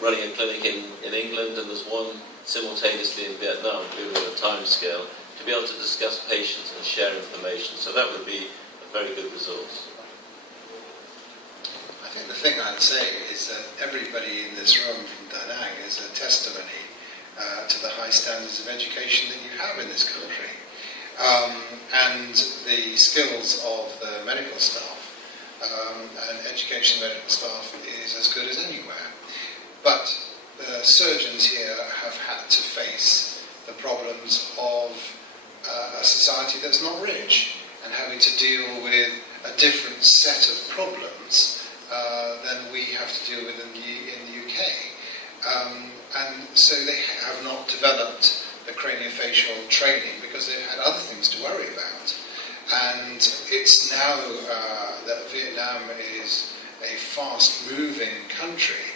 running a clinic in England, and there's one simultaneously in Vietnam, given a time scale, to be able to discuss patients and share information. So that would be a very good resource. I think the thing I'd say is that everybody in this room from Da Nang is a testimony to the high standards of education that you have in this country. And the skills of the medical staff and education medical staff is as good as anywhere. But the surgeons here have had to face the problems of a society that's not rich and having to deal with a different set of problems than we have to deal with in the UK. And so they have not developed the craniofacial training because they've had other things to worry about. And it's now that Vietnam is a fast-moving country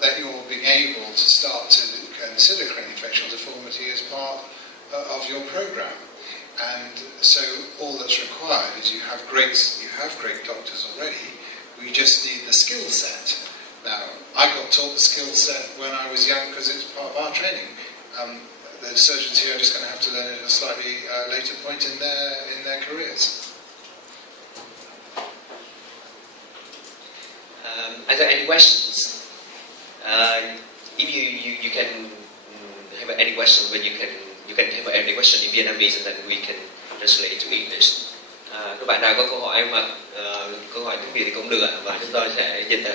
that you're being able to start to consider craniofacial deformity as part of your program. And so all that's required is you have great doctors already. We just need the skill set. Now, I got taught the skill set when I was young because it's part of our training. The surgeons here are just going to have to learn it at a slightly later point in their careers. Are there any questions? If you can have any question, when you can have any question in Vietnamese and then we can translate to English. Các bạn nào có câu hỏi mà câu hỏi tiếng Việt thì cũng được và chúng tôi sẽ dịch ra.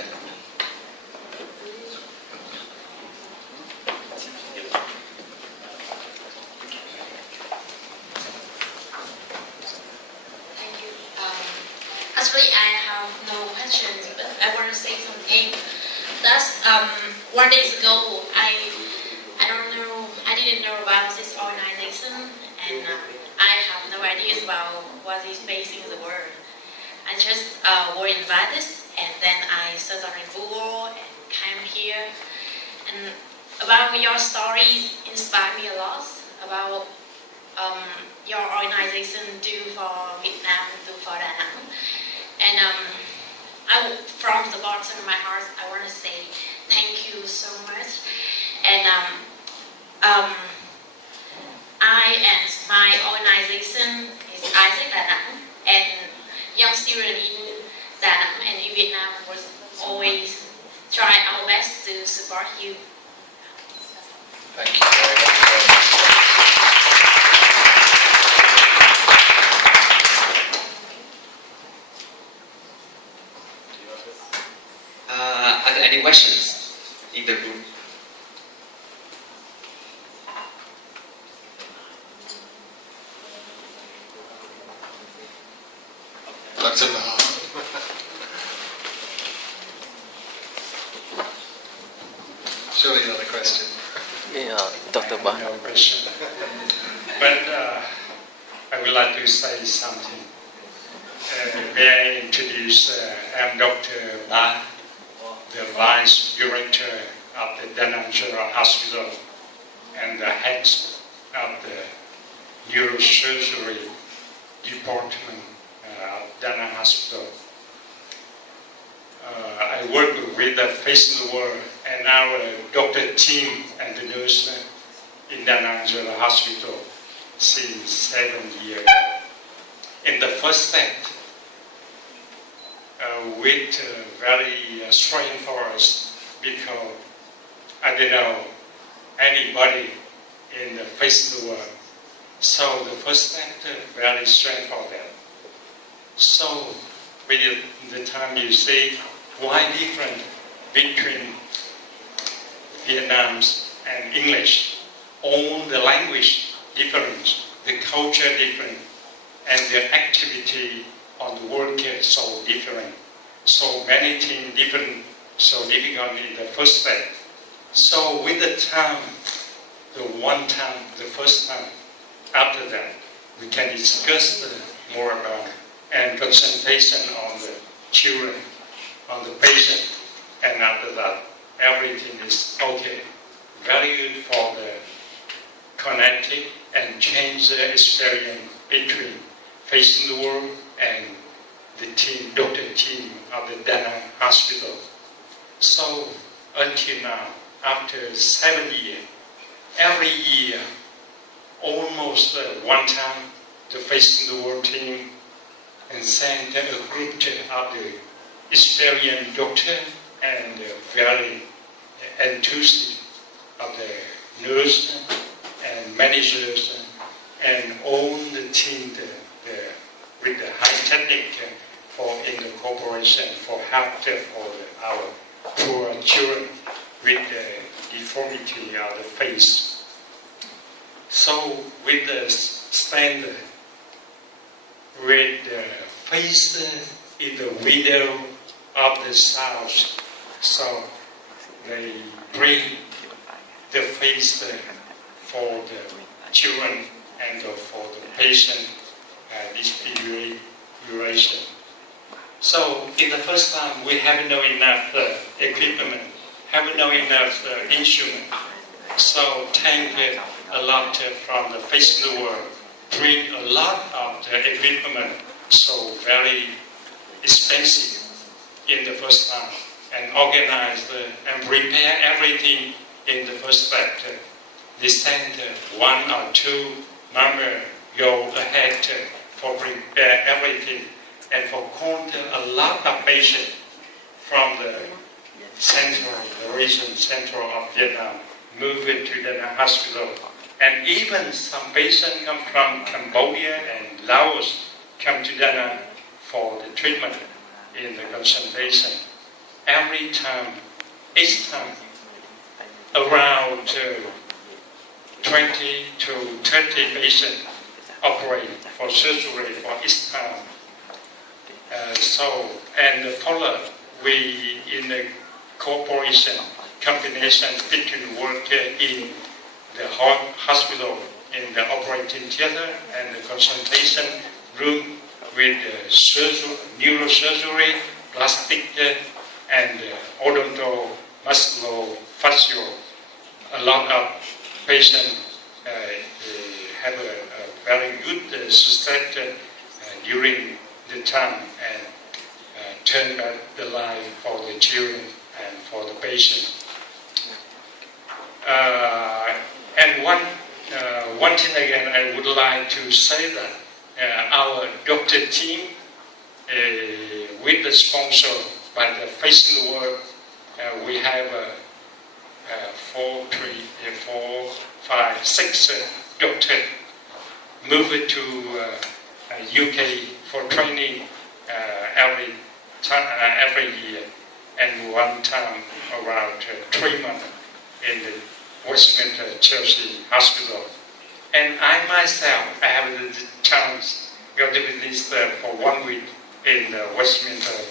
Actually, I have no questions, but I want to say something. That's one day ago, I didn't know about this organization, and I have no ideas about what is based in the world. I just were invited, and then I searched on Google and came here. And about your stories inspired me a lot about your organization do for Vietnam, do for Da Nang. And from the bottom of my heart, I want to say thank you so much. And I and my organization is Isaac Da Nang, and young students in Da Nang and in Vietnam will always try our best to support you. Thank you very much. Are there any questions in the room? Dr. Bah. Surely not a question. Yeah, Dr. Bah. No question. But I would like to say something. May I introduce, I'm Dr. Bah, the Vice Director of the Da Nang General Hospital and the head of the Neurosurgery Department of Da Nang Hospital. I work with the Facing the World and our doctor team and the nurse in Da Nang General Hospital since 7 years. In the first step, with very strange for us because I don't know anybody in the face of the world. So the first step very strange for them. So with the time you see why different between Vietnamese and English, all the language different, the culture different, and the activity on the work is so different. So many things different, so difficult in the first step. So with the time, the first time, after that, we can discuss more about and concentration on the children, on the patient, and after that, everything is okay. Very good for the connecting and change the experience between Facing the World and the team, doctor team of the Da Nang Hospital. So until now, after 7 years, every year, almost one time, the Facing the World team and send a group of the experienced doctor and very enthusiastic of the nurse and managers and all the team with the high technique for in the corporation for help for our poor children with the deformity of the face. So with the standard, with the face in the middle of the south, so they bring the face for the children and for the patient duration. So in the first time we haven't know enough equipment, haven't know enough instrument. So thank a lot from the Facing the World, bring a lot of the equipment, so very expensive in the first time, and organize and prepare everything in the first step. They send one or two member go ahead for prepare everything and for contact a lot of patients from the region central of Vietnam, move it to the hospital. And even some patients come from Cambodia and Laos come to Da Nang for the treatment in the consultation. Every time, each time, around 20 to 30 patients operate for surgery for each time. And the follow we in the cooperation, combination between work in the hospital, in the operating theater and the consultation room with neurosurgery, plastic and odonto, musculofacial. A lot of patients have a very good success during the time and turn back the life for the children and for the patient. And one thing again, I would like to say that our doctor team, with the sponsor by the Facing the World, we have 6 doctors moved to UK for training every year, and one time around 3 months in the Westminster Chelsea Hospital. And I myself, I have the chance to go to this for 1 week in the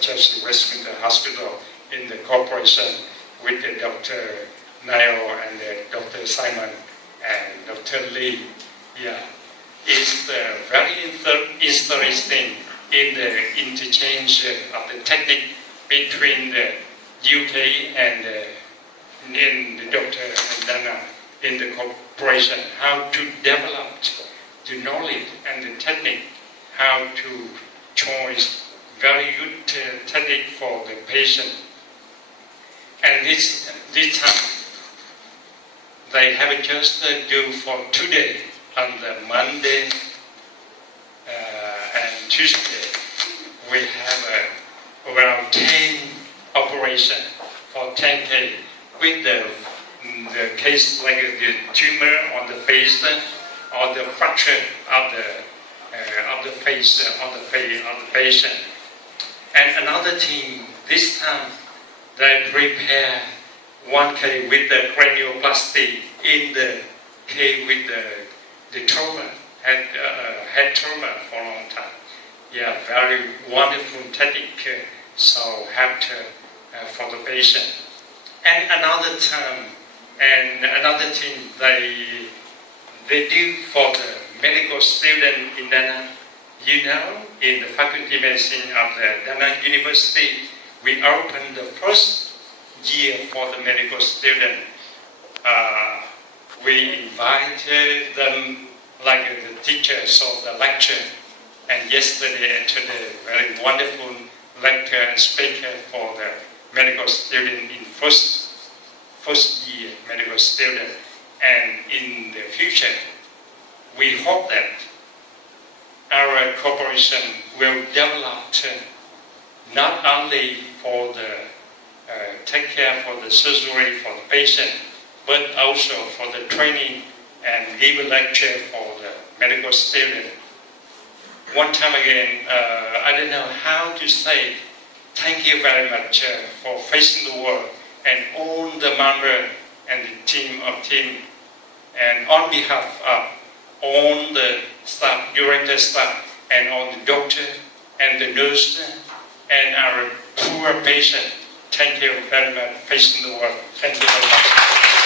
Chelsea Westminster Hospital in the cooperation with the Dr. Niall and Dr. Simon and Dr. Lee. Yeah, it's very interesting in the interchange of the technique between the UK and in the Dr. and Da Nang in the cooperation, how to develop the knowledge and the technique, how to choose very good technique for the patient. And this time, they have just do for 2 days, on the Monday and Tuesday. We have around 10 operation for 10K with the case like the tumor on the face or the fracture of the face of the patient. And another team, this time they prepare 1K with the cranioplasty in the K with the trauma, head trauma for a long time. Yeah, very wonderful technique, so helped for the patient. And another time, and another thing they do for the medical student in Da Nang. You know, in the Faculty of Medicine of the Da Nang University, we opened the first year for the medical student. We invited them like the teachers of the lecture, and yesterday entered a very wonderful lecture and speaker for the medical student in first first year medical student. And in the future, we hope that our corporation will develop not only for the take care for the surgery for the patient, but also for the training and give a lecture for the medical student. One time again, I don't know how to say thank you very much for facing the world and all the member and the team. And on behalf of all the staff, director staff, and all the doctor and the nurse and our poor patient, thank you very much for facing the world. Thank you very much.